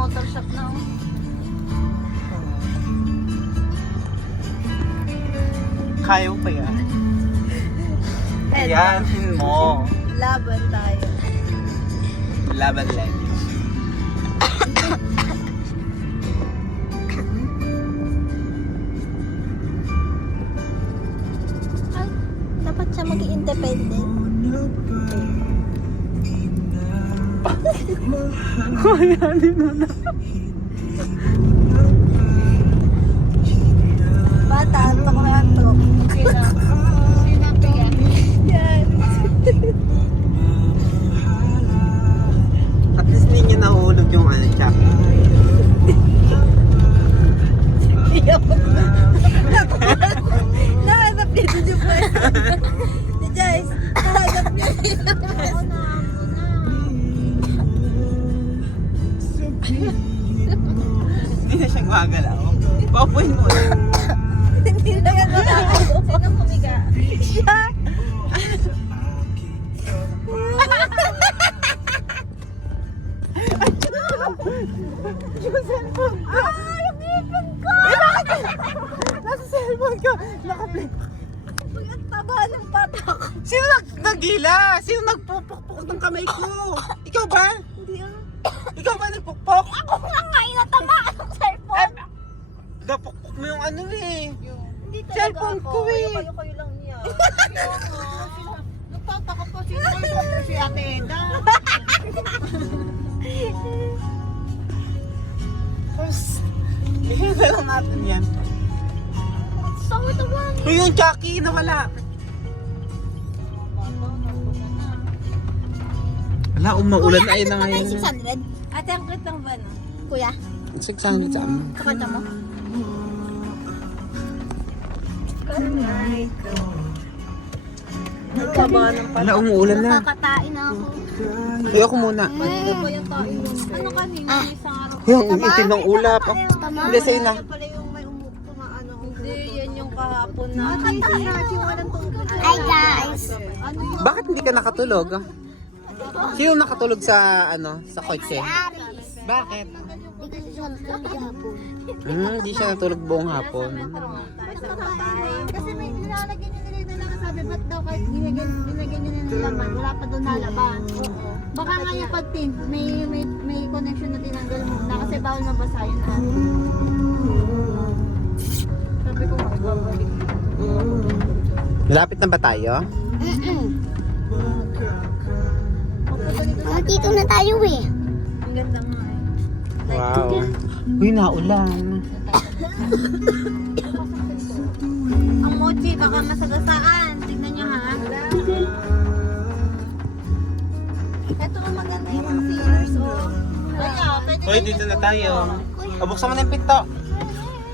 motor shop na. Oh. Kaya mo pa yan. Kayanin mo. Laban tayo. Laban lang. Ay, dapat siya maging independent. Kayanin mo na. Bata, antok na antok. Sinapiyan. Yan. At least hindi niya nahulog yung ano, Chucky. Nahanap niya dun yung pwede. Si Joyce, nahanap niya dun yung pwede. Hindi na siya gumagalaw. Paupuin mo na. Hindi na yan nakakalo. Sino humiga? Siya. Yung cellphone ko. Ah, yung ngipin ko! Nasa cellphone ko. Naka-play. Ang taba ng patak. Sino nagila? Sino nagpupukpuk ng kamay ko? Ikaw ba? Hindi ah. Ikaw ba nagpukpok? Ako nga nga inatamaan ng cellphone. Napukpok mo yung ano eh. Hindi talaga Cellphone ako. ko eh. Kayo lang niya. Nagtataka pa si Ate Eda. Bigyan na lang natin yan. Sawit naman. Uy, yung Chucky nawala. Wala, umaulan na ayun na ngayon. 600? Ate, ang cute lang ba, no? Kuya, 600 sa amin. sa kanta mo? Nagkaba ng Wala, umuulan na. Nakakatain na ako. Uy, ako muna. Ano ba yung tain mo? Ano kanina? Isang araw. Yung itim ng ulap. Hindi, sa'yo na. Yan pala yung may kumaano. Hindi, yan yung kahapon na. Yung walang tungkol. Hi guys! Ano yun? Bakit hindi ka nakatulog? Sino nakatulog sa ano, sa kotse? Bakit? Hindi siya natulog buong hapon. Kasi may nilalagyan nyo nila na nakasabi, ba't daw kahit binigyan nyo na ng laman, wala pa doon nalabas. Baka nga yung pag-tint, may connection na tinanggal mo na kasi bawal mabasa yun. Sabi ko nga, ibabalik. Malapit na ba tayo? Dito na tayo eh. Ang ganda nga eh. Wow. Uy, naulan. Ang mochi, baka masagasaan. Tignan nyo ha. Ito ang maganda yung mga feelers oh. Kaya, pwede Uy, dito na tayo. Buksan mo na yung pinto.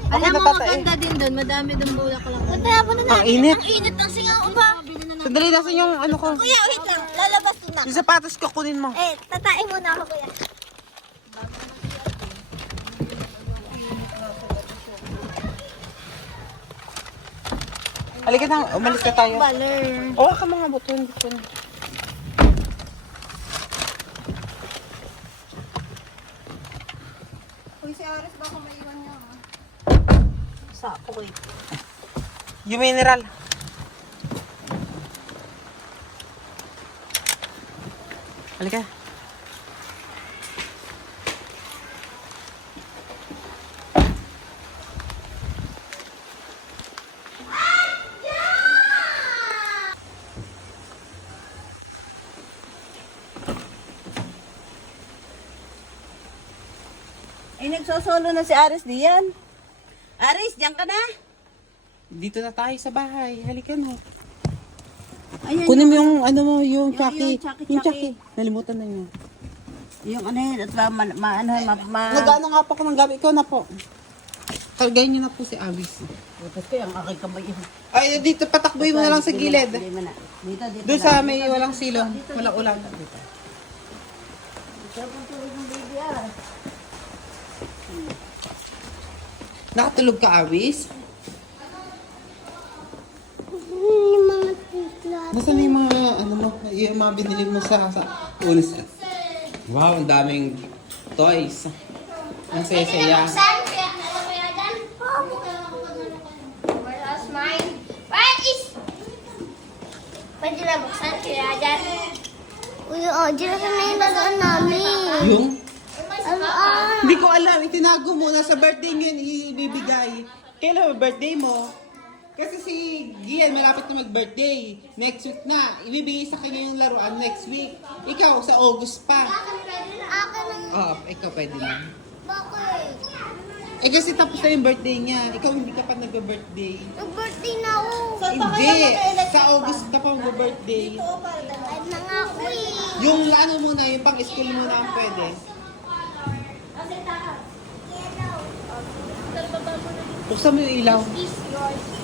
Alam Okay, mo, natatae. maganda din doon. Madami doon bulak lang. Kaya mo na Ang init. Ang init ng singaw ba? Sandali, nasan yung ano ko? Kuya, wait lang. Lalabas din ako. Yung sapatos ko, kunin mo. Tatain muna ako kuya. Halika na, umalis na tayo. Baler. Oo, ka mga buton. Uy, si Aris, baka maiwan niya. Sa ako eh. Yung mineral. Halika. Ay, nagsosolo na si Aris diyan. Aris, diyan ka na? Dito na tayo sa bahay. Halika na. Ayan. Kunin mo yung ano mo, yung Chucky. Chucky, Yung Chucky. Chucky. Nalimutan na niya. Yung ano yun, at ma... Nag-ano nga po ko ng gabi. Ikaw na po. Kargayin niyo na po si Abis. Butas ko yung aking kamay yun. Ay, dito patakboy mo na lang sa gilid. Hindi mo na. Dito. Doon sa may walang silong. Walang ulan. Nakatulog ka, Abis? Nasaan yung mga, ano mo, yung mga binili mo sa ulis? Wow, ang daming toys. Ang saya-saya. Saan kaya kaya dyan? Where's mine? Where is? Pwede na buksan kaya dyan? Uy, dyan na yung laruan namin. Yung? Ano? Hindi ko alam. Itinago mo. Nasa birthday ngayon ibibigay. Kailan ba birthday mo? Kasi si Gian malapit na mag-birthday. Next week na. Ibibigay sa kanya yung laruan next week. Ikaw, sa August pa. Akin ang Oo, ikaw pwede na. bakit? Eh kasi tapos na yung birthday niya. Ikaw hindi ka pa nag-birthday. Nag-birthday na ako. Hindi. Sa August ka pa mag-birthday. Ay na nga ako eh. Yung ano muna, yung pang-school muna ang pwede. Buksan mo yung ilaw. Is yours.